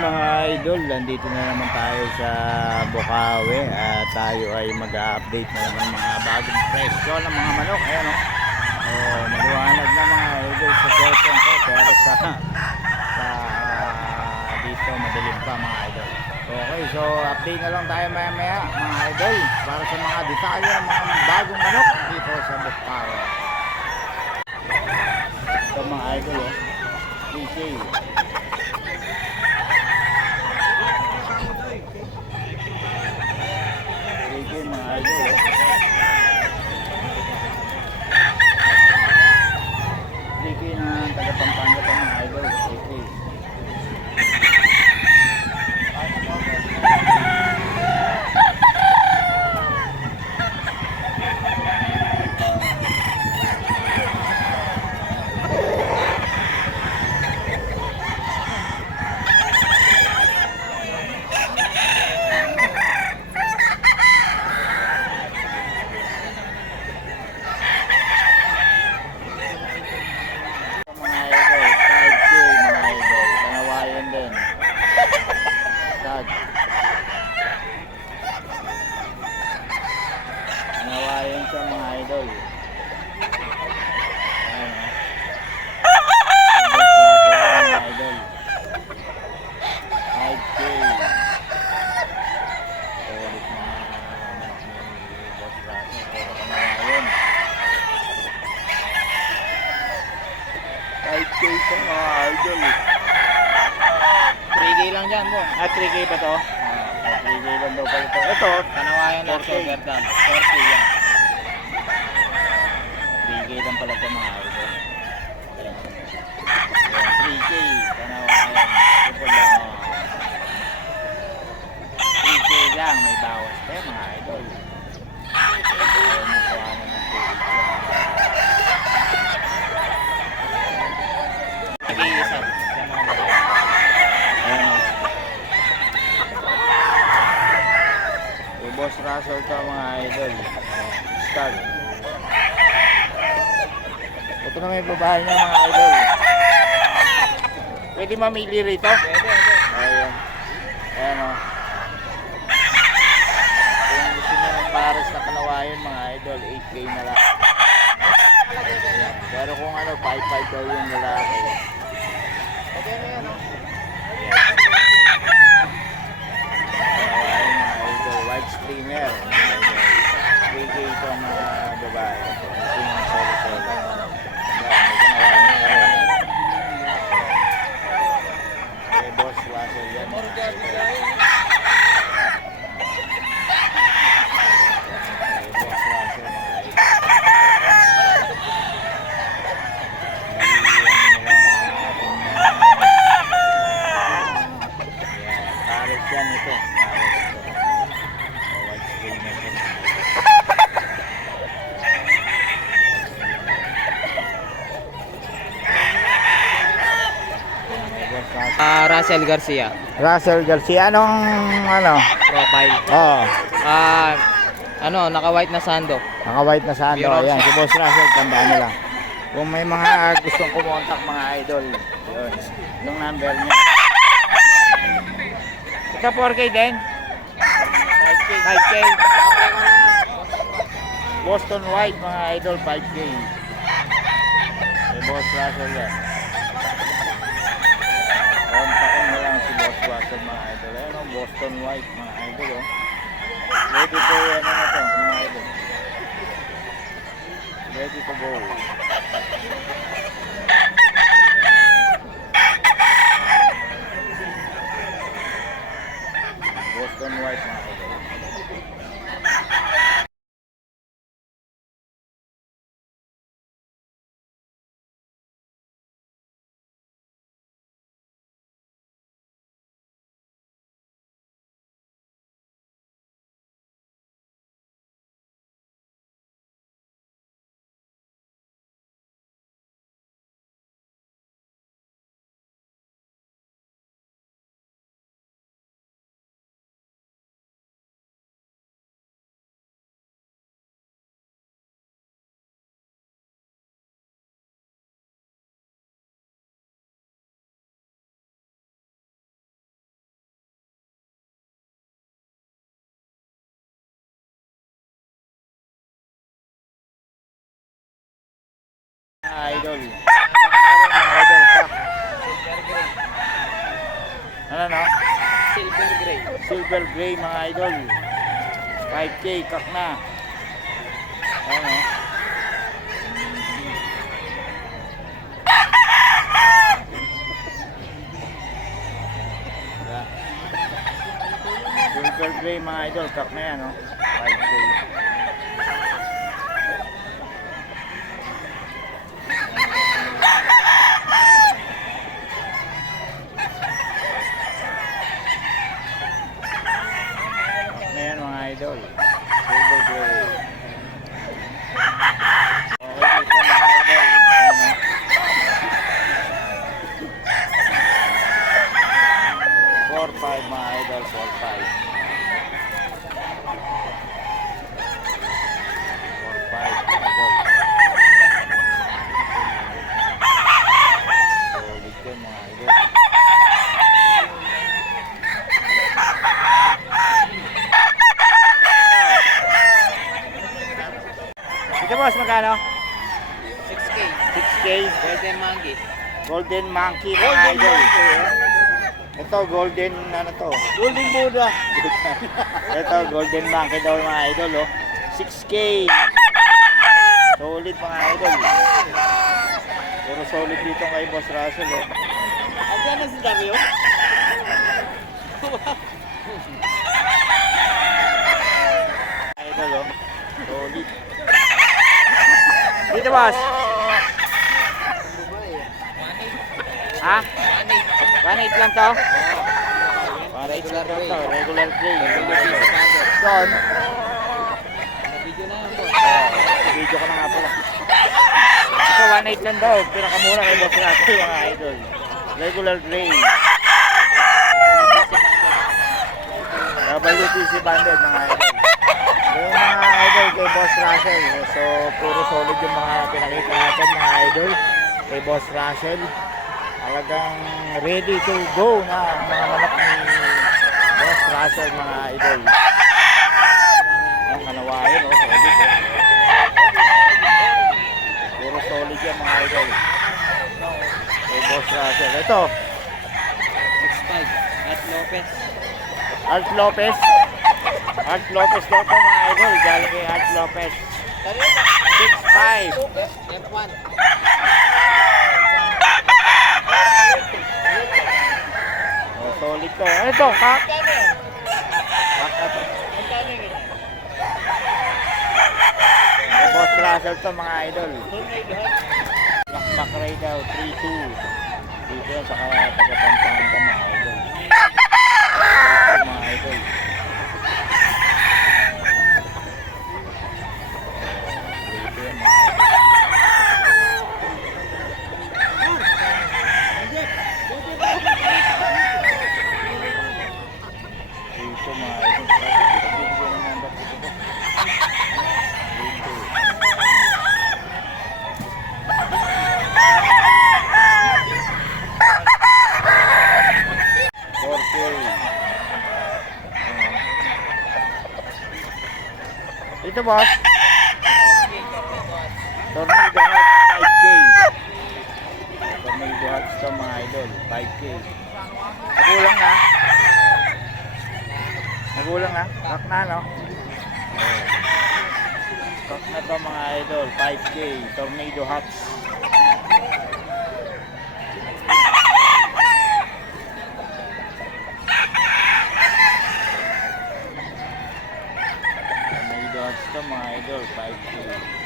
mga idol, nandito na naman tayo sa Bukawi at tayo ay mag-update na naman mga bagong presyo ng mga manok. Ayan o. Oh, maliwanag na mga idol sa cellphone ko pero sa sa dito madilim pa mga idol. Okay, so update na lang tayo maya maya mga idol para sa mga detalye ng mga bagong manok dito sa Bukawi. Ito mga idol oh. DK. Sige mga idol. eh. Sige na taga Pampanga pa mga idol. Sige. Mga idol, 5K mga idol. Kanawayan din. Tag. Kanawayan siya mga idol. Ayan, oh. Mga idol. 5K. Ulit na anak ni Boss Raso. Pero kanawayan. 5K sa mga idol. 3K lang dyan mo. Ah, 3K ba to? Ah, 3K lang daw pala ito. Ito, kanawayan na 4K. silver dam. 4K yan. 3K lang pala ito mga idol. Ayan. Ayan, 3K, kanawayan. Ito lang. 3K lang, may bawas pa mga idol. Ayan, nakuha na ng 3K. Nag-iisa. Sa mga babae. Ayan o. Yung boss Russell to mga idol. Start. Ito na may babae niya mga idol. Pwede mamili rito? Pwede, pwede. Ayan. Ayan o. Kung gusto niyo ng pares na kanawayan mga idol, 8K na lang. Ayan. Pero kung ano, 5-5 daw yung lalaki. Pwede na yan, no? Kanawayan mga idol, white streamer. 3K ito mga babae. Ito yung solo-solo. Ayan, may kanawayan na kayo. Eh, boss Russell yan. mga Morgan, idol. tayo. Pares yan ito. Pares ito. O, white screen na ito. Ah, Russell Garcia, Russell Garcia, anong ano? profile. Oh, Ah, ano, naka-white na sando. naka-white na sa ano. Meron Ayan, si Boss Russell, tandaan lang. Kung may mga gustong kumontak mga idol, yun, yung number niya. Ika 4K din? 5K. 5K. Boston White mga idol 5K. Si Boss Russell yan. Russell mga idol. Ayan o, Boston White mga idol oh. Ready to ano na to mga idol. Ready to go. Idol. Mga idol. Kak. Ano no? Silver gray. Silver gray mga idol. 5K kak na. Ano? Silver gray mga idol, kak na yan, no? 5K. Kak na yan mga idol. Silver gray. Okay, dito mga idol. Ayan, no? Four five mga idol, four five. Four five mga idol. Solid yun mga idol. Ito boss, magkano? 6K. 6K. Golden monkey. Golden Monkey mga idol. Ito, golden ano to? Golden Buddha. Ito, golden monkey daw mga idol, oh. 6K. Solid mga idol. Puro solid dito kay Boss Russell, oh. Andiyan na si Dario? Idol, oh. Solid. Dito, boss. Ha? 1.8 lang to? 1.8 lang to. Regular play. Doon. Video na yan. Oh, video ko na nga pala. Ito 1.8 lang daw. Pinakamura kay Boss Russell mga idol. Regular gray. WTC banded mga idol. Yung mga idol kay Boss Russell. So, puro solid yung mga pinakita natin mga idol. Kay Boss Russell. Talagang ready to go na mga manok ni Boss Russell mga idol. Ang kanawain, oh, solid. Oh. Puro solid yan mga idol. Kay Boss Russell. Ito, 6'5". At Lopez. Art Lopez. Art Lopez daw ito mga idol. Galing kay Art Lopez. 6'5". F1. Oh, solid to. Ano? Kak? Kak to. Kay Boss Russell to mga idol. Lakbak ray daw. 3-2. Dito sa taga-pantahan ka mga idol. Mga idol. Dito yan mga idol. Dito mga idol. Dito bibigyan ng number dito po. Dito. Forty. Dito boss. Tornado Hot 5K. Tornado Hot sa mga idol. 5K. Nagulang na. Nagulang na. Kak na no? Oh. Kak na to mga idol. 5K. Tornado Hots. Tornado Hots